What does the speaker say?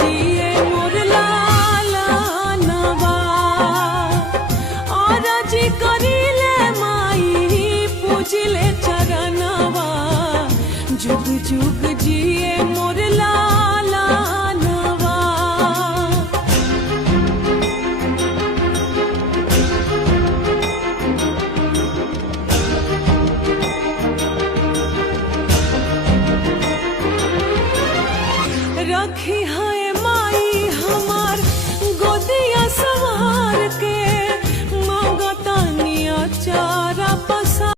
जिए मोर लालनवा आरजी करिले माई पूजिले चरणवा जुग जुग जिए